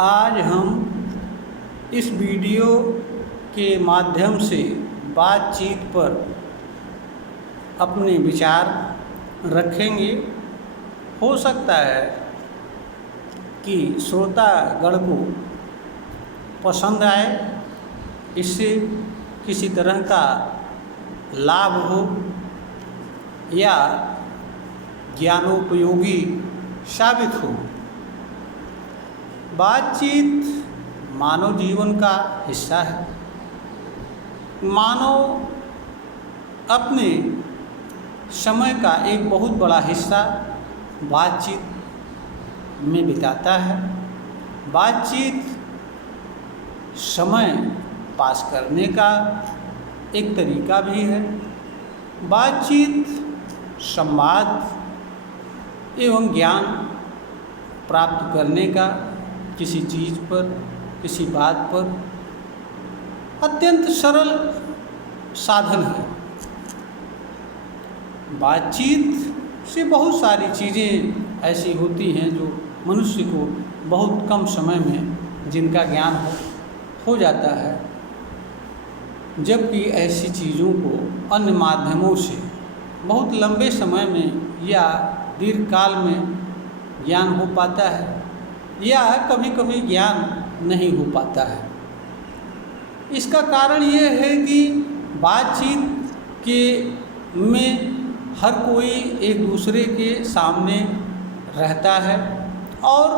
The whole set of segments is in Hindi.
आज हम इस वीडियो के माध्यम से बातचीत पर अपने विचार रखेंगे। हो सकता है कि श्रोतागण को पसंद आए, इससे किसी तरह का लाभ हो या ज्ञानोपयोगी साबित हो। बातचीत मानव जीवन का हिस्सा है। मानव अपने समय का एक बहुत बड़ा हिस्सा बातचीत में बिताता है। बातचीत समय पास करने का एक तरीका भी है। बातचीत संवाद एवं ज्ञान प्राप्त करने का किसी चीज़ पर, किसी बात पर अत्यंत सरल साधन है। बातचीत से बहुत सारी चीज़ें ऐसी होती हैं जो मनुष्य को बहुत कम समय में जिनका ज्ञान हो जाता है, जबकि ऐसी चीज़ों को अन्य माध्यमों से बहुत लंबे समय में या दीर्घकाल में ज्ञान हो पाता है या कभी कभी ज्ञान नहीं हो पाता है। इसका कारण ये है कि बातचीत के में हर कोई एक दूसरे के सामने रहता है और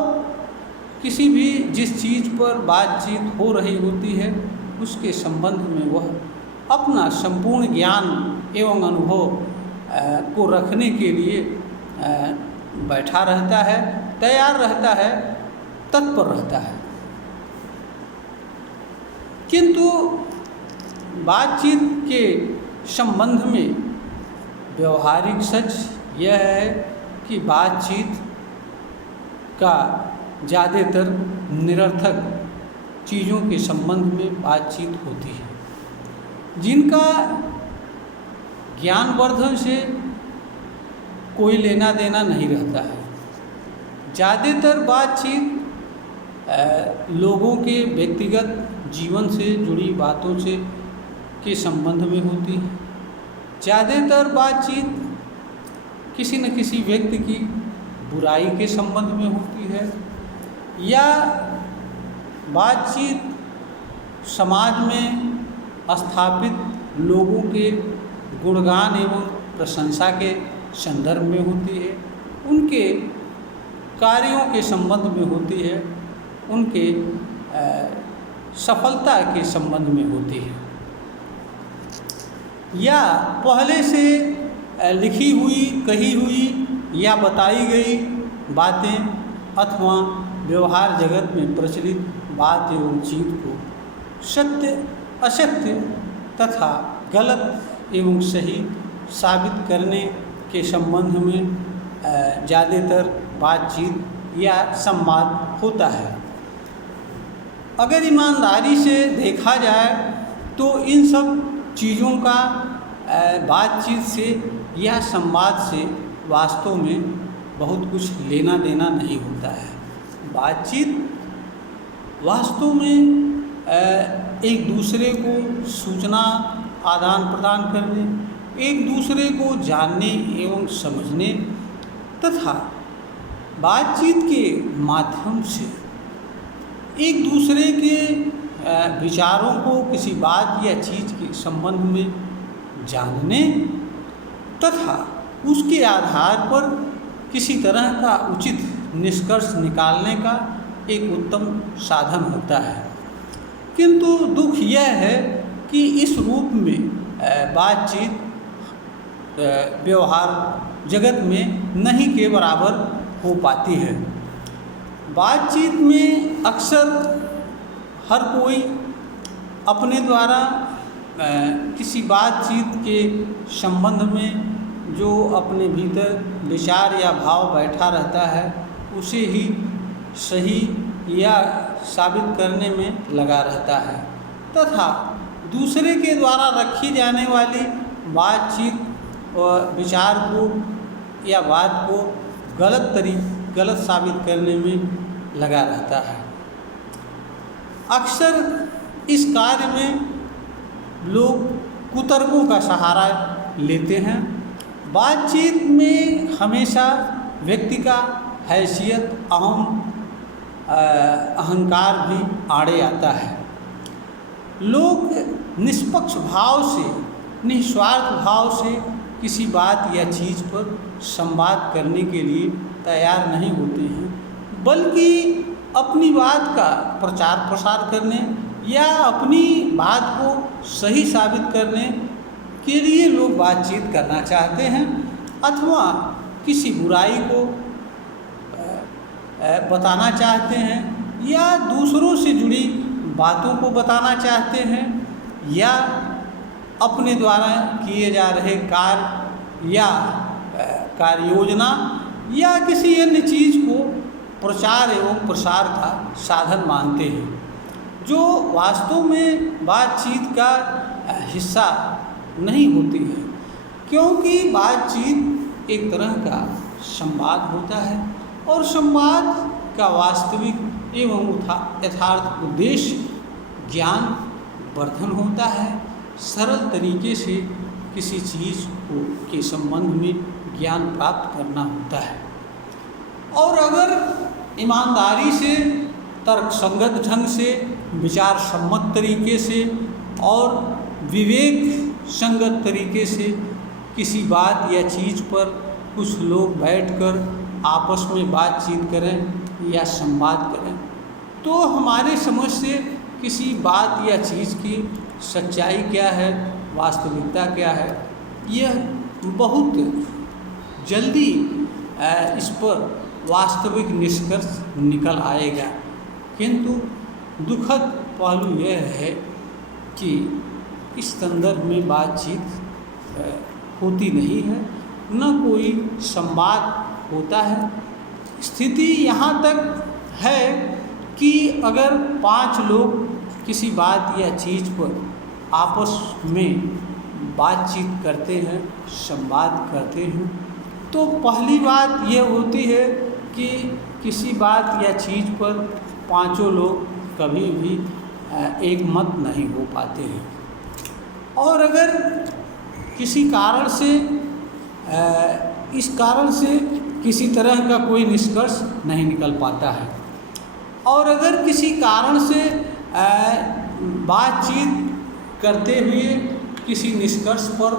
किसी भी जिस चीज़ पर बातचीत हो रही होती है उसके संबंध में वह अपना संपूर्ण ज्ञान एवं अनुभव को रखने के लिए बैठा रहता है, तैयार रहता है, तत्पर रहता है। किंतु बातचीत के संबंध में व्यवहारिक सच यह है कि बातचीत का ज़्यादातर निरर्थक चीज़ों के संबंध में बातचीत होती है, जिनका ज्ञानवर्धन से कोई लेना देना नहीं रहता है। ज़्यादातर बातचीत लोगों के व्यक्तिगत जीवन से जुड़ी बातों से के संबंध में होती है। ज़्यादातर बातचीत किसी न किसी व्यक्ति की बुराई के संबंध में होती है या बातचीत समाज में स्थापित लोगों के गुणगान एवं प्रशंसा के संदर्भ में होती है, उनके कार्यों के संबंध में होती है, उनके सफलता के संबंध में होती है या पहले से लिखी हुई, कही हुई या बताई गई बातें अथवा व्यवहार जगत में प्रचलित बात एवं चीज़ को सत्य, असत्य तथा गलत एवं सही साबित करने के संबंध में ज़्यादातर बातचीत या संवाद होता है। अगर ईमानदारी से देखा जाए तो इन सब चीज़ों का बातचीत से या संवाद से वास्तव में बहुत कुछ लेना देना नहीं होता है। बातचीत वास्तव में एक दूसरे को सूचना आदान प्रदान करने, एक दूसरे को जानने एवं समझने तथा बातचीत के माध्यम से एक दूसरे के विचारों को किसी बात या चीज़ के संबंध में जानने तथा उसके आधार पर किसी तरह का उचित निष्कर्ष निकालने का एक उत्तम साधन होता है। किंतु दुख यह है कि इस रूप में बातचीत व्यवहार जगत में नहीं के बराबर हो पाती है। बातचीत में अक्सर हर कोई अपने द्वारा किसी बातचीत के संबंध में जो अपने भीतर विचार या भाव बैठा रहता है उसे ही सही या साबित करने में लगा रहता है तथा दूसरे के द्वारा रखी जाने वाली बातचीत और विचार को या बात को गलत साबित करने में लगा रहता है। अक्सर इस कार्य में लोग कुतर्कों का सहारा लेते हैं। बातचीत में हमेशा व्यक्ति का हैसियत, अहंकार भी आड़े आता है। लोग निष्पक्ष भाव से, निस्वार्थ भाव से किसी बात या चीज़ पर संवाद करने के लिए तैयार नहीं होते हैं, बल्कि अपनी बात का प्रचार प्रसार करने या अपनी बात को सही साबित करने के लिए लोग बातचीत करना चाहते हैं, अथवा किसी बुराई को बताना चाहते हैं, या दूसरों से जुड़ी बातों को बताना चाहते हैं, या अपने द्वारा किए जा रहे कार्य या कार्य योजना या किसी अन्य चीज़ को प्रचार एवं प्रसार का साधन मानते हैं, जो वास्तव में बातचीत का हिस्सा नहीं होती है। क्योंकि बातचीत एक तरह का संवाद होता है और संवाद का वास्तविक एवं यथार्थ उद्देश्य ज्ञान वर्धन होता है। सरल तरीके से किसी चीज़ को के संबंध में ज्ञान प्राप्त करना होता है। और अगर ईमानदारी से, तर्कसंगत ढंग से, विचार सम्मत तरीके से और विवेक संगत तरीके से किसी बात या चीज़ पर कुछ लोग बैठकर आपस में बातचीत करें या संवाद करें, तो हमारे समझ से किसी बात या चीज़ की सच्चाई क्या है, वास्तविकता क्या है, यह बहुत जल्दी इस पर वास्तविक निष्कर्ष निकल आएगा। किंतु दुखद पहलू यह है कि इस संदर्भ में बातचीत होती नहीं है, न कोई संवाद होता है। स्थिति यहाँ तक है कि अगर 5 लोग किसी बात या चीज़ पर आपस में बातचीत करते हैं, संवाद करते हैं, तो पहली बात यह होती है कि किसी बात या चीज़ पर 5 लोग कभी भी एक मत नहीं हो पाते हैं। और अगर किसी कारण से इस कारण से किसी तरह का कोई निष्कर्ष नहीं निकल पाता है, और अगर किसी कारण से बातचीत करते हुए किसी निष्कर्ष पर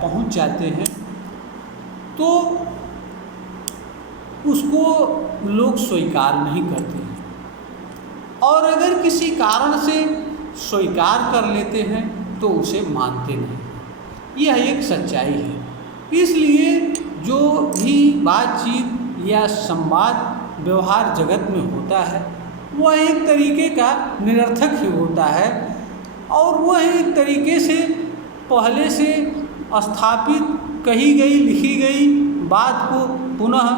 पहुंच जाते हैं, तो उसको लोग स्वीकार नहीं करते हैं। और अगर किसी कारण से स्वीकार कर लेते हैं तो उसे मानते नहीं। यह एक सच्चाई है। इसलिए जो भी बातचीत या संवाद व्यवहार जगत में होता है, वह एक तरीके का निरर्थक ही होता है, और वह एक तरीके से पहले से स्थापित कही गई, लिखी गई बात को पुनः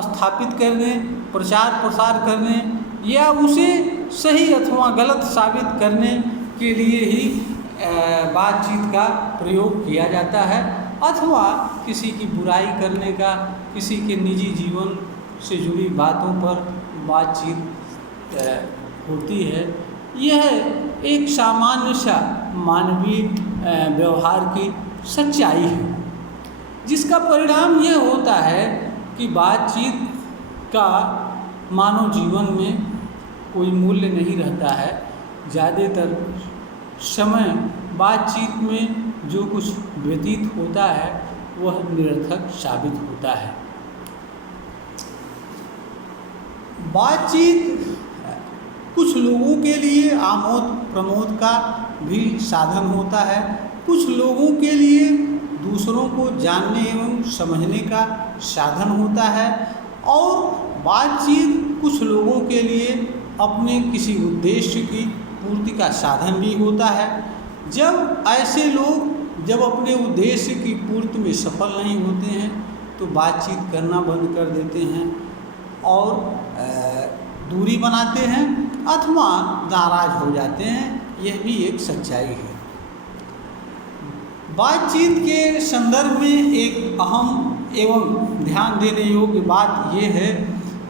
स्थापित करने, प्रचार प्रसार करने या उसे सही अथवा गलत साबित करने के लिए ही बातचीत का प्रयोग किया जाता है, अथवा किसी की बुराई करने का, किसी के निजी जीवन से जुड़ी बातों पर बातचीत होती है। यह एक सामान्य सा मानवीय व्यवहार की सच्चाई है, जिसका परिणाम यह होता है कि बातचीत का मानव जीवन में कोई मूल्य नहीं रहता है। ज़्यादातर समय बातचीत में जो कुछ व्यतीत होता है वह निरर्थक साबित होता है। बातचीत कुछ लोगों के लिए आमोद प्रमोद का भी साधन होता है, कुछ लोगों के लिए दूसरों को जानने एवं समझने का साधन होता है, और बातचीत कुछ लोगों के लिए अपने किसी उद्देश्य की पूर्ति का साधन भी होता है। जब ऐसे लोग जब अपने उद्देश्य की पूर्ति में सफल नहीं होते हैं तो बातचीत करना बंद कर देते हैं और दूरी बनाते हैं अथवा नाराज हो जाते हैं। यह भी एक सच्चाई है। बातचीत के संदर्भ में एक अहम एवं ध्यान देने योग्य बात यह है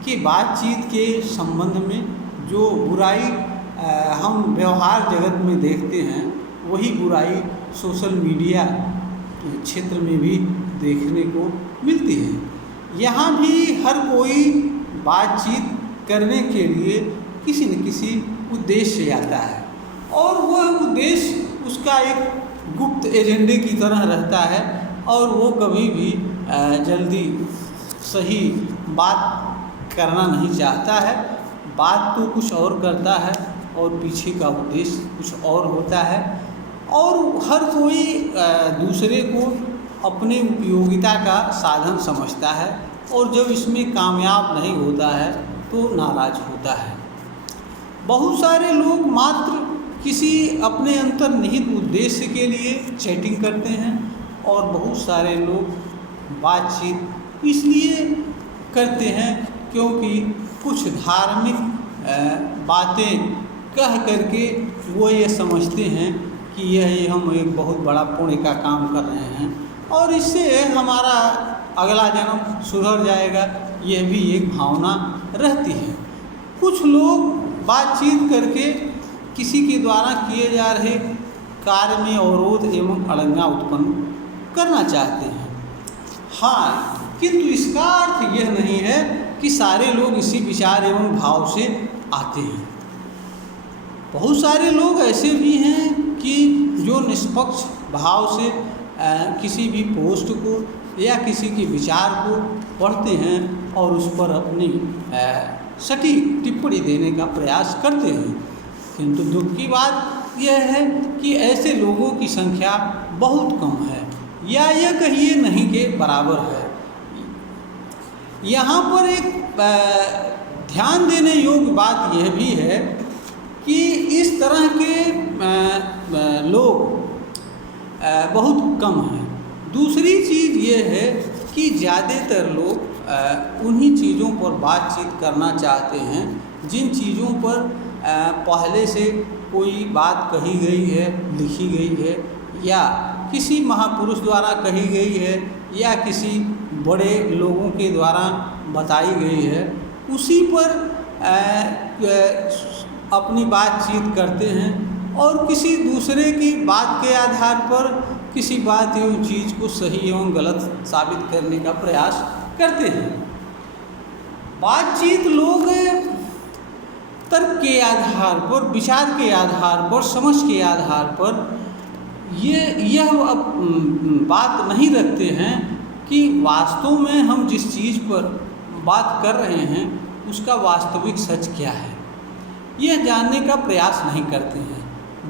कि बातचीत के संबंध में जो बुराई हम व्यवहार जगत में देखते हैं, वही बुराई सोशल मीडिया क्षेत्र में भी देखने को मिलती है। यहाँ भी हर कोई बातचीत करने के लिए किसी न किसी उद्देश्य से आता है, और वह उद्देश्य उसका एक गुप्त एजेंडे की तरह रहता है, और वो कभी भी जल्दी सही बात करना नहीं चाहता है। बात तो कुछ और करता है और पीछे का उद्देश्य कुछ और होता है, और हर कोई दूसरे को अपने उपयोगिता का साधन समझता है, और जब इसमें कामयाब नहीं होता है तो नाराज होता है। बहुत सारे लोग मात्र किसी अपने अंतर्निहित उद्देश्य के लिए चैटिंग करते हैं, और बहुत सारे लोग बातचीत इसलिए करते हैं क्योंकि कुछ धार्मिक बातें कह करके वो ये समझते हैं कि यह हम एक बहुत बड़ा पुण्य का काम कर रहे हैं, और इससे हमारा अगला जन्म सुधर जाएगा, यह भी एक भावना रहती है। कुछ लोग बातचीत करके किसी के द्वारा किए जा रहे कार्य में अवरोध एवं अड़ंगा उत्पन्न करना चाहते हैं। हाँ, किंतु इसका अर्थ यह नहीं है कि सारे लोग इसी विचार एवं भाव से आते हैं। बहुत सारे लोग ऐसे भी हैं कि जो निष्पक्ष भाव से किसी भी पोस्ट को या किसी के विचार को पढ़ते हैं और उस पर अपनी सटीक टिप्पणी देने का प्रयास करते हैं, किंतु दुख की बात यह है कि ऐसे लोगों की संख्या बहुत कम है, या यह कहिए नहीं के बराबर है। यहाँ पर एक ध्यान देने योग्य बात यह भी है कि इस तरह के लोग बहुत कम हैं। दूसरी चीज़ ये है कि ज़्यादातर लोग उन्हीं चीज़ों पर बातचीत करना चाहते हैं जिन चीज़ों पर पहले से कोई बात कही गई है, लिखी गई है, या किसी महापुरुष द्वारा कही गई है, या किसी बड़े लोगों के द्वारा बताई गई है, उसी पर अपनी बातचीत करते हैं, और किसी दूसरे की बात के आधार पर किसी बात एवं चीज़ को सही एवं गलत साबित करने का प्रयास करते हैं। बातचीत लोग तर्क के आधार पर, विचार के आधार पर, समझ के आधार पर यह बात नहीं रखते हैं कि वास्तव में हम जिस चीज़ पर बात कर रहे हैं उसका वास्तविक सच क्या है, यह जानने का प्रयास नहीं करते हैं,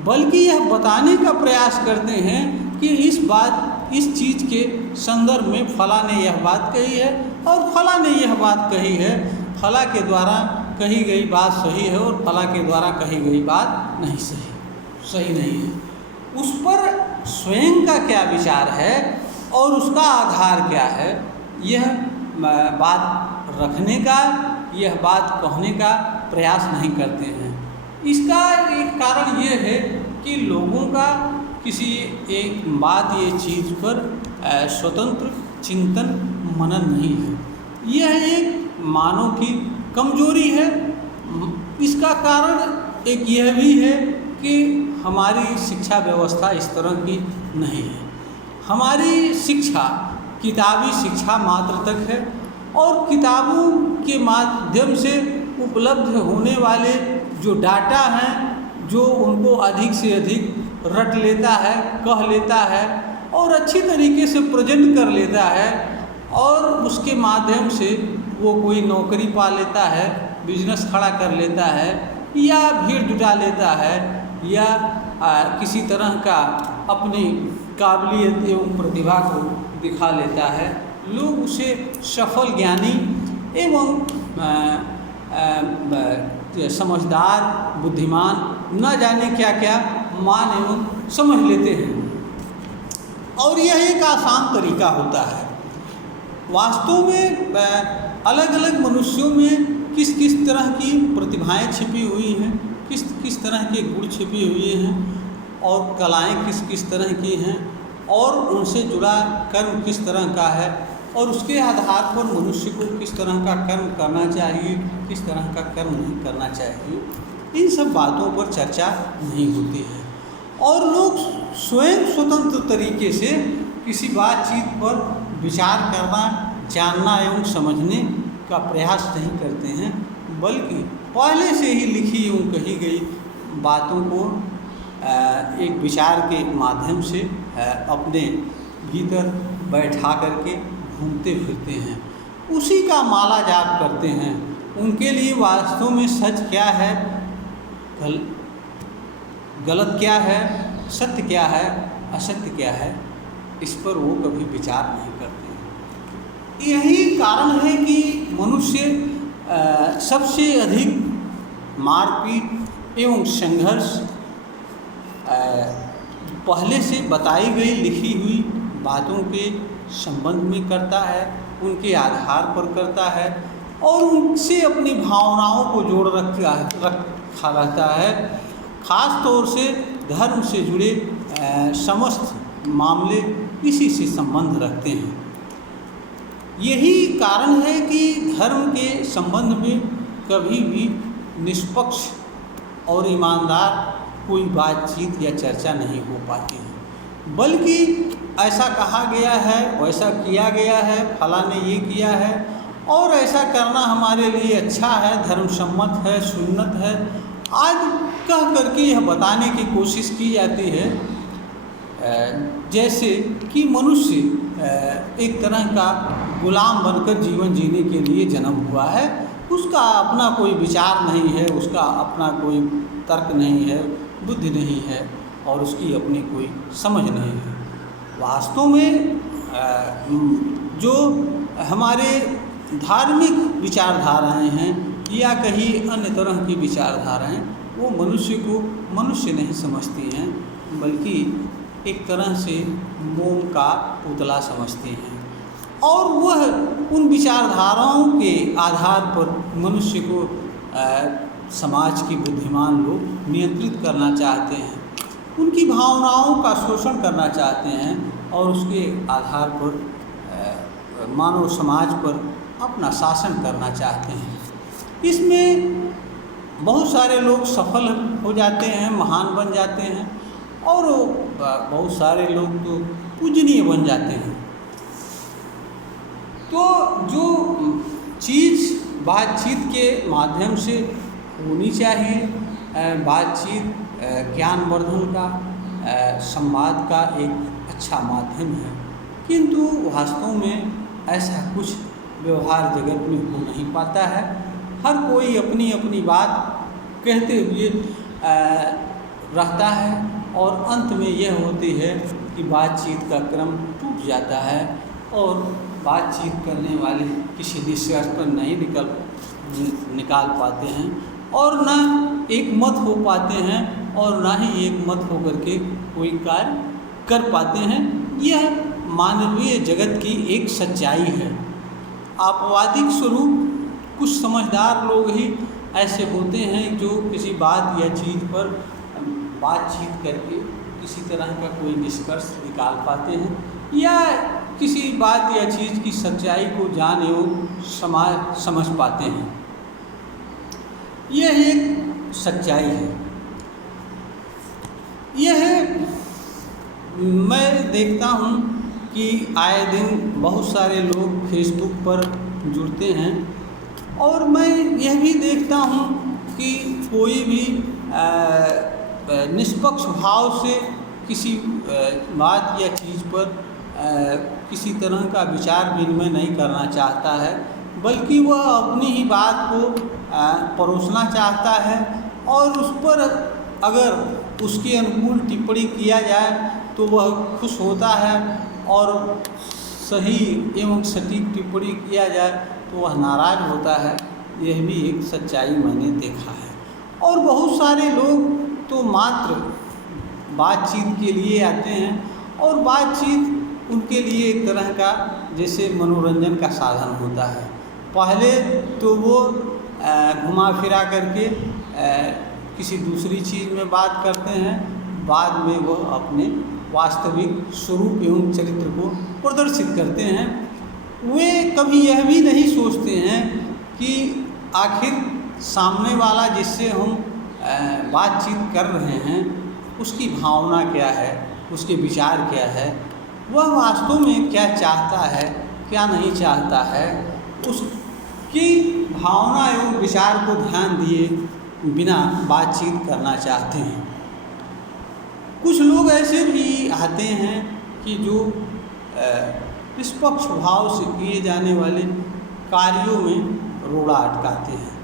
बल्कि यह बताने का प्रयास करते हैं कि इस चीज़ के संदर्भ में फला ने यह बात कही है और फला ने यह बात कही है, फला के द्वारा कही गई बात सही है और फला के द्वारा कही गई बात नहीं सही नहीं है। उस पर स्वयं का क्या विचार है और उसका आधार क्या है, यह बात रखने का, यह बात कहने का प्रयास नहीं करते हैं। इसका एक कारण ये है कि लोगों का किसी एक बात ये चीज़ पर स्वतंत्र चिंतन मनन नहीं है। यह एक मानव की कमजोरी है। इसका कारण एक यह भी है कि हमारी शिक्षा व्यवस्था इस तरह की नहीं है। हमारी शिक्षा किताबी शिक्षा मात्र तक है, और किताबों के माध्यम से उपलब्ध होने वाले जो डाटा हैं, जो उनको अधिक से अधिक रट लेता है, कह लेता है और अच्छी तरीके से प्रेजेंट कर लेता है, और उसके माध्यम से वो कोई नौकरी पा लेता है, बिजनेस खड़ा कर लेता है, या भीड़ जुटा लेता है, या किसी तरह का अपनी काबिलियत एवं प्रतिभा को दिखा लेता है। लोग उसे सफल ज्ञानी एवं समझदार, बुद्धिमान, न जाने क्या क्या मान एवं समझ लेते हैं, और यह एक आसान तरीका होता है। वास्तव में अलग अलग मनुष्यों में किस किस तरह की प्रतिभाएं छिपी हुई हैं, किस किस तरह के गुण छिपे हुए हैं, और कलाएं किस किस तरह की हैं, और उनसे जुड़ा कर्म किस तरह का है, और उसके आधार पर मनुष्य को किस तरह का कर्म करना चाहिए, किस तरह का कर्म नहीं करना चाहिए, इन सब बातों पर चर्चा नहीं होती है और लोग स्वयं स्वतंत्र तरीके से किसी बातचीत पर विचार करना, जानना एवं समझने का प्रयास नहीं करते हैं, बल्कि पहले से ही लिखी एवं कही गई बातों को एक विचार के माध्यम से अपने भीतर बैठा करके घूमते फिरते हैं, उसी का माला जाप करते हैं। उनके लिए वास्तव में सच क्या है, गलत क्या है, सत्य क्या है, असत्य क्या है, इस पर वो कभी विचार नहीं करते हैं। यही कारण है कि मनुष्य सबसे अधिक मारपीट एवं संघर्ष पहले से बताई गई लिखी हुई बातों के संबंध में करता है, उनके आधार पर करता है और उनसे अपनी भावनाओं को जोड़ रखा रहता है। खास तौर से धर्म से जुड़े समस्त मामले इसी से संबंध रखते हैं। यही कारण है कि धर्म के संबंध में कभी भी निष्पक्ष और ईमानदार कोई बातचीत या चर्चा नहीं हो पाती है, बल्कि ऐसा कहा गया है, वैसा किया गया है, फला ने ये किया है और ऐसा करना हमारे लिए अच्छा है, धर्म सम्मत है, सुन्नत है, आज कह करके यह बताने की कोशिश की जाती है जैसे कि मनुष्य एक तरह का गुलाम बनकर जीवन जीने के लिए जन्म हुआ है, उसका अपना कोई विचार नहीं है, उसका अपना कोई तर्क नहीं है, बुद्धि नहीं है और उसकी अपनी कोई समझ नहीं है। वास्तव में जो हमारे धार्मिक विचारधाराएं हैं या कहीं अन्य तरह की विचारधाराएं, वो मनुष्य को मनुष्य नहीं समझती हैं, बल्कि एक तरह से मोम का पुतला समझती हैं और वह उन विचारधाराओं के आधार पर मनुष्य को समाज के बुद्धिमान लोग नियंत्रित करना चाहते हैं, उनकी भावनाओं का शोषण करना चाहते हैं और उसके आधार पर मानव समाज पर अपना शासन करना चाहते हैं। इसमें बहुत सारे लोग सफल हो जाते हैं, महान बन जाते हैं और बहुत सारे लोग तो पूजनीय बन जाते हैं। तो जो चीज़ बातचीत के माध्यम से होनी चाहिए, बातचीत ज्ञानवर्धन का, संवाद का एक अच्छा माध्यम है, किंतु वास्तव में ऐसा कुछ व्यवहार जगत में हो नहीं पाता है। हर कोई अपनी अपनी बात कहते हुए रहता है और अंत में यह होती है कि बातचीत का क्रम टूट जाता है और बातचीत करने वाले किसी निष्कर्ष पर नहीं निकाल पाते हैं और ना एक मत हो पाते हैं और ना ही एक मत होकर के कोई कार्य कर पाते हैं। यह मानवीय जगत की एक सच्चाई है। आपवादिक स्वरूप कुछ समझदार लोग ही ऐसे होते हैं जो किसी बात या चीज़ पर बातचीत करके किसी तरह का कोई निष्कर्ष निकाल पाते हैं या किसी बात या चीज़ की सच्चाई को जान एवं समझ पाते हैं। यह एक सच्चाई है। यह मैं देखता हूँ कि आए दिन बहुत सारे लोग फेसबुक पर जुड़ते हैं और मैं यह भी देखता हूँ कि कोई भी निष्पक्ष भाव से किसी बात या चीज़ पर किसी तरह का विचार विनिमय नहीं करना चाहता है, बल्कि वह अपनी ही बात को परोसना चाहता है और उस पर अगर उसके अनुकूल टिप्पणी किया जाए तो वह खुश होता है और सही एवं सटीक टिप्पणी किया जाए तो वह नाराज़ होता है। यह भी एक सच्चाई मैंने देखा है। और बहुत सारे लोग तो मात्र बातचीत के लिए आते हैं और बातचीत उनके लिए एक तरह का जैसे मनोरंजन का साधन होता है। पहले तो वो घुमा फिरा करके किसी दूसरी चीज़ में बात करते हैं, बाद में वो अपने वास्तविक स्वरूप एवं चरित्र को प्रदर्शित करते हैं। वे कभी यह भी नहीं सोचते हैं कि आखिर सामने वाला जिससे हम बातचीत कर रहे हैं उसकी भावना क्या है, उसके विचार क्या है, वह वास्तव में क्या चाहता है, क्या नहीं चाहता है, उसकी भावना एवं विचार को ध्यान दिए बिना बातचीत करना चाहते हैं। कुछ लोग ऐसे भी आते हैं कि जो निष्पक्ष भाव से किए जाने वाले कार्यों में रोड़ा अटकाते हैं।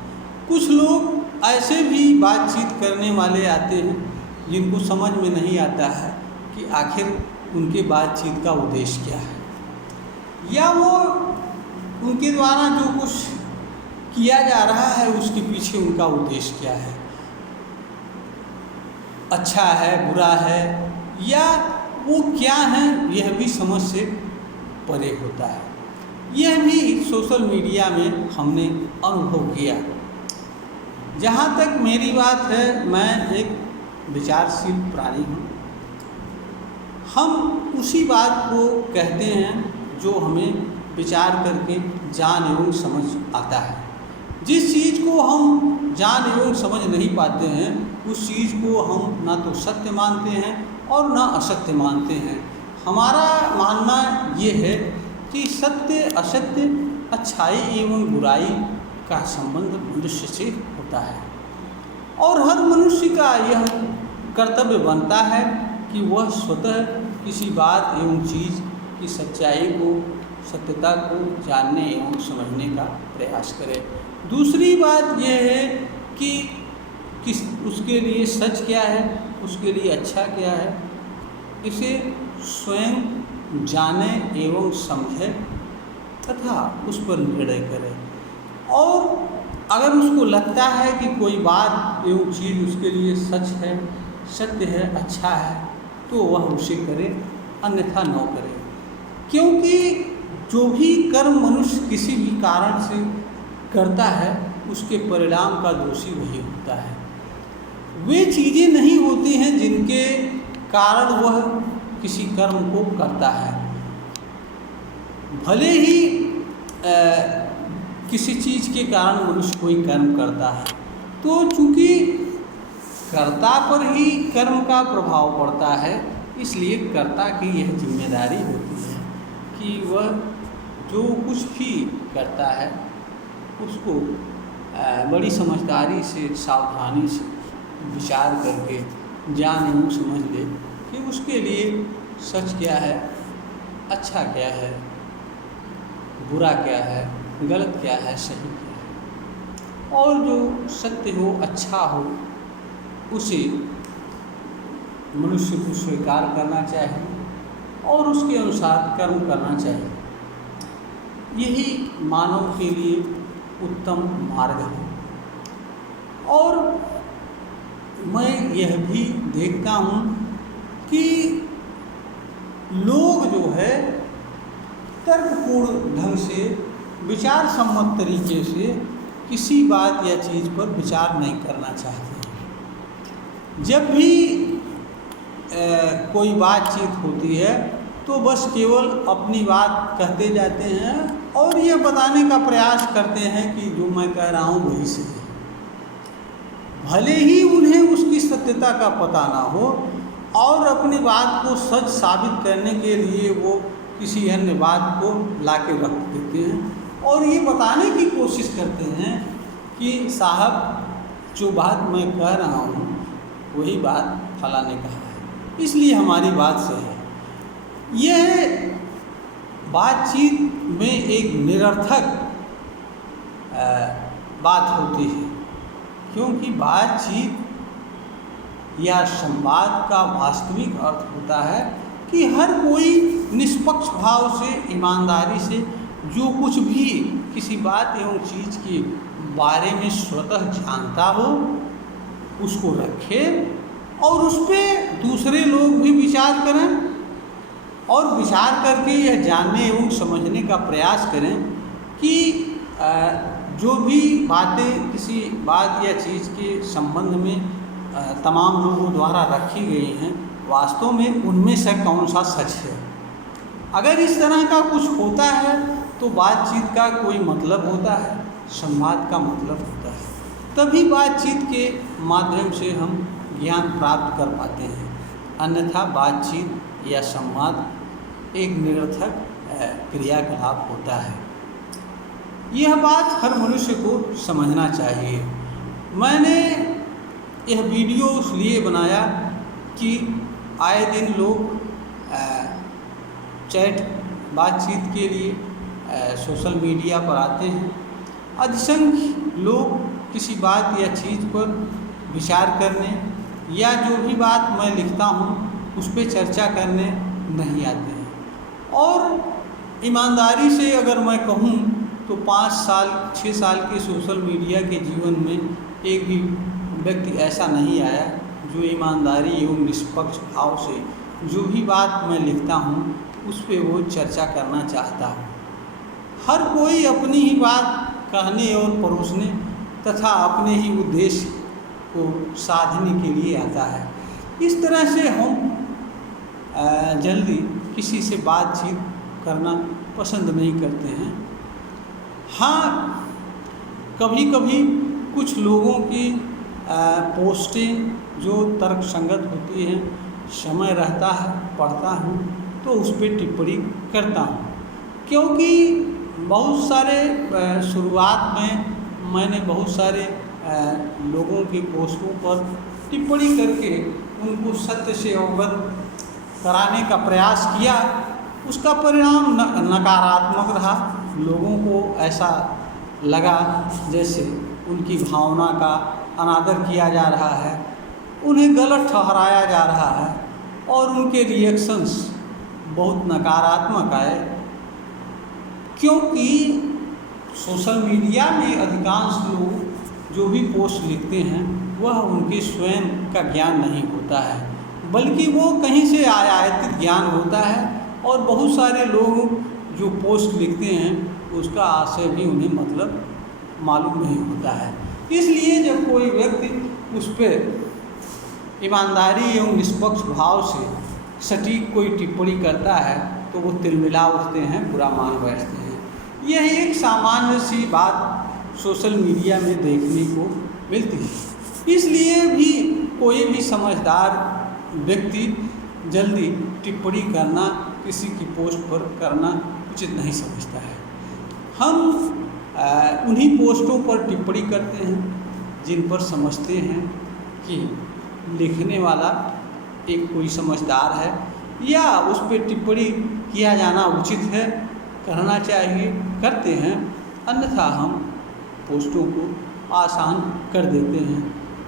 कुछ लोग ऐसे भी बातचीत करने वाले आते हैं जिनको समझ में नहीं आता है कि आखिर उनके बातचीत का उद्देश्य क्या है, या वो उनके द्वारा जो कुछ किया जा रहा है उसके पीछे उनका उद्देश्य क्या है, अच्छा है, बुरा है, या वो क्या है, यह भी समझ से परे होता है। यह भी सोशल मीडिया में हमने अनुभव किया। जहाँ तक मेरी बात है, मैं एक विचारशील प्राणी हूँ। हम उसी बात को कहते हैं जो हमें विचार करके जान एवं समझ आता है। जिस चीज़ को हम जान एवं समझ नहीं पाते हैं उस चीज़ को हम ना तो सत्य मानते हैं और ना असत्य मानते हैं। हमारा मानना ये है कि सत्य असत्य, अच्छाई एवं बुराई का संबंध मनुष्य से होता है और हर मनुष्य का यह कर्तव्य बनता है कि वह स्वतः किसी बात एवं चीज़ की सच्चाई को, सत्यता को जानने एवं समझने का प्रयास करे। दूसरी बात यह है कि उसके लिए सच क्या है, उसके लिए अच्छा क्या है, इसे स्वयं जाने एवं समझे तथा उस पर निर्णय करे। और अगर उसको लगता है कि कोई बात एवं चीज़ उसके लिए सच है, सत्य है, अच्छा है, तो वह उसे करे, अन्यथा न करे। क्योंकि जो भी कर्म मनुष्य किसी भी कारण से करता है उसके परिणाम का दोषी वही होता है। वे चीज़ें नहीं होती हैं जिनके कारण वह किसी कर्म को करता है। भले ही किसी चीज़ के कारण मनुष्य कोई कर्म करता है, तो चूँकि कर्ता पर ही कर्म का प्रभाव पड़ता है, इसलिए कर्ता की यह जिम्मेदारी होती है कि वह जो कुछ भी करता है उसको बड़ी समझदारी से, सावधानी से विचार करके जान एवं समझ ले कि उसके लिए सच क्या है, अच्छा क्या है, बुरा क्या है, गलत क्या है, सही क्या है। और जो सत्य हो, अच्छा हो, उसे मनुष्य को स्वीकार करना चाहिए और उसके अनुसार कर्म करना चाहिए। यही मानव के लिए उत्तम मार्ग है। और मैं यह भी देखता हूँ कि लोग जो है तर्कपूर्ण ढंग से, विचार सम्मत तरीके से किसी बात या चीज़ पर विचार नहीं करना चाहते। जब भी कोई बातचीत होती है तो बस केवल अपनी बात कहते जाते हैं और ये बताने का प्रयास करते हैं कि जो मैं कह रहा हूँ वही सही है। भले ही उन्हें उसकी सत्यता का पता ना हो और अपनी बात को सच साबित करने के लिए वो किसी अन्य बात को लाके रख देते हैं और ये बताने की कोशिश करते हैं कि साहब जो बात मैं कह रहा हूँ वही बात फला ने कहा है, इसलिए हमारी बात सही है। यह बातचीत में एक निरर्थक बात होती है, क्योंकि बातचीत या संवाद का वास्तविक अर्थ होता है कि हर कोई निष्पक्ष भाव से, ईमानदारी से जो कुछ भी किसी बात एवं चीज़ के बारे में स्वतः जानता हो उसको रखे और उस पर दूसरे लोग भी विचार करें और विचार करके यह जानने एवं समझने का प्रयास करें कि जो भी बातें किसी बात या चीज़ के संबंध में तमाम लोगों द्वारा रखी गई हैं वास्तव में उनमें से कौन सा सच है। अगर इस तरह का कुछ होता है तो बातचीत का कोई मतलब होता है, संवाद का मतलब होता है। तभी बातचीत के माध्यम से हम ज्ञान प्राप्त कर पाते हैं, अन्यथा बातचीत या संवाद एक निरर्थक क्रियाकलाप होता है। यह बात हर मनुष्य को समझना चाहिए। मैंने यह वीडियो इसलिए बनाया कि आए दिन लोग चैट बातचीत के लिए सोशल मीडिया पर आते हैं। अधिकांश लोग किसी बात या चीज़ पर विचार करने या जो भी बात मैं लिखता हूँ उस पर चर्चा करने नहीं आते हैं। और ईमानदारी से अगर मैं कहूँ तो 5 साल 6 साल के सोशल मीडिया के जीवन में एक भी व्यक्ति ऐसा नहीं आया जो ईमानदारी एवं निष्पक्ष भाव से जो भी बात मैं लिखता हूँ उस पर वो चर्चा करना चाहता हूँ। हर कोई अपनी ही बात कहने और परोसने तथा अपने ही उद्देश्य को साधने के लिए आता है। इस तरह से हम जल्दी किसी से बातचीत करना पसंद नहीं करते हैं। हाँ, कभी कभी कुछ लोगों की पोस्टें जो तर्कसंगत होती हैं, समय रहता है पढ़ता हूँ तो उस पर टिप्पणी करता हूँ, क्योंकि बहुत सारे शुरुआत में मैंने बहुत सारे लोगों की पोस्टों पर टिप्पणी करके उनको सत्य से अवगत कराने का प्रयास किया। उसका परिणाम नकारात्मक रहा। लोगों को ऐसा लगा जैसे उनकी भावना का अनादर किया जा रहा है, उन्हें गलत ठहराया जा रहा है और उनके रिएक्शंस बहुत नकारात्मक आए, क्योंकि सोशल मीडिया में अधिकांश लोग जो भी पोस्ट लिखते हैं वह उनके स्वयं का ज्ञान नहीं होता है, बल्कि वो कहीं से आयातित ज्ञान होता है। और बहुत सारे लोग जो पोस्ट लिखते हैं उसका आशय भी उन्हें मतलब मालूम नहीं होता है। इसलिए जब कोई व्यक्ति उस पर ईमानदारी एवं निष्पक्ष भाव से सटीक कोई टिप्पणी करता है तो वो तिलमिला उठते हैं, बुरा मान बैठते हैं। यह एक सामान्य सी बात सोशल मीडिया में देखने को मिलती है। इसलिए भी कोई भी समझदार व्यक्ति जल्दी टिप्पणी करना, किसी की पोस्ट पर करना उचित नहीं समझता है। हम उन्हीं पोस्टों पर टिप्पणी करते हैं जिन पर समझते हैं कि लिखने वाला एक कोई समझदार है या उस पर टिप्पणी किया जाना उचित है, करना चाहिए, करते हैं। अन्यथा हम पोस्टों को आसान कर देते हैं।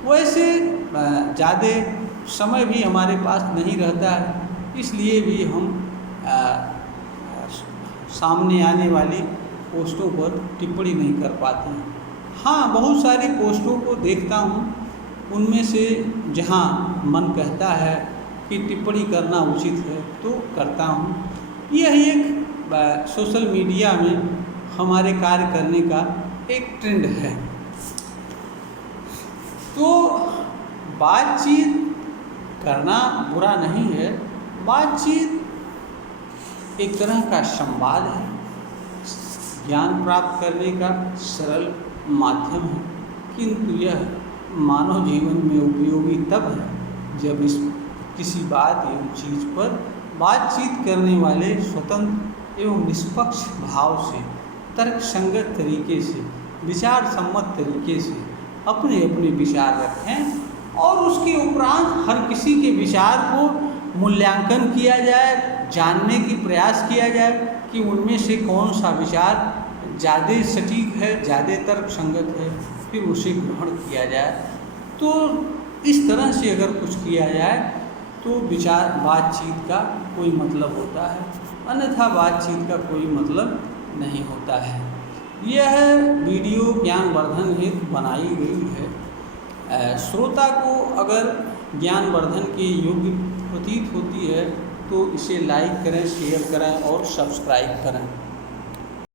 वैसे ज़्यादा समय भी हमारे पास नहीं रहता है, इसलिए भी हम सामने आने वाली पोस्टों पर टिप्पणी नहीं कर पाते हैं। हाँ, बहुत सारी पोस्टों को देखता हूँ, उनमें से जहाँ मन कहता है कि टिप्पणी करना उचित है तो करता हूँ। यह एक सोशल मीडिया में हमारे कार्य करने का एक ट्रेंड है। तो बातचीत करना बुरा नहीं है। बातचीत एक तरह का संवाद है, ज्ञान प्राप्त करने का सरल माध्यम है, किंतु यह मानव जीवन में उपयोगी तब है जब इस किसी बात एवं चीज़ पर बातचीत करने वाले स्वतंत्र एवं निष्पक्ष भाव से, तर्कसंगत तरीके से, विचार सम्मत तरीके से अपने अपने विचार रखें और उसके उपरांत हर किसी के विचार को मूल्यांकन किया जाए, जानने की प्रयास किया जाए कि उनमें से कौन सा विचार ज़्यादा सटीक है, ज़्यादा तर्कसंगत है, फिर उसे ग्रहण किया जाए। तो इस तरह से अगर कुछ किया जाए तो विचार बातचीत का कोई मतलब होता है, अन्यथा बातचीत का कोई मतलब नहीं होता है। यह वीडियो ज्ञानवर्धन हेतु बनाई गई है। श्रोता को अगर ज्ञानवर्धन के योग्य प्रतीत होती है तो इसे लाइक करें, शेयर करें और सब्सक्राइब करें।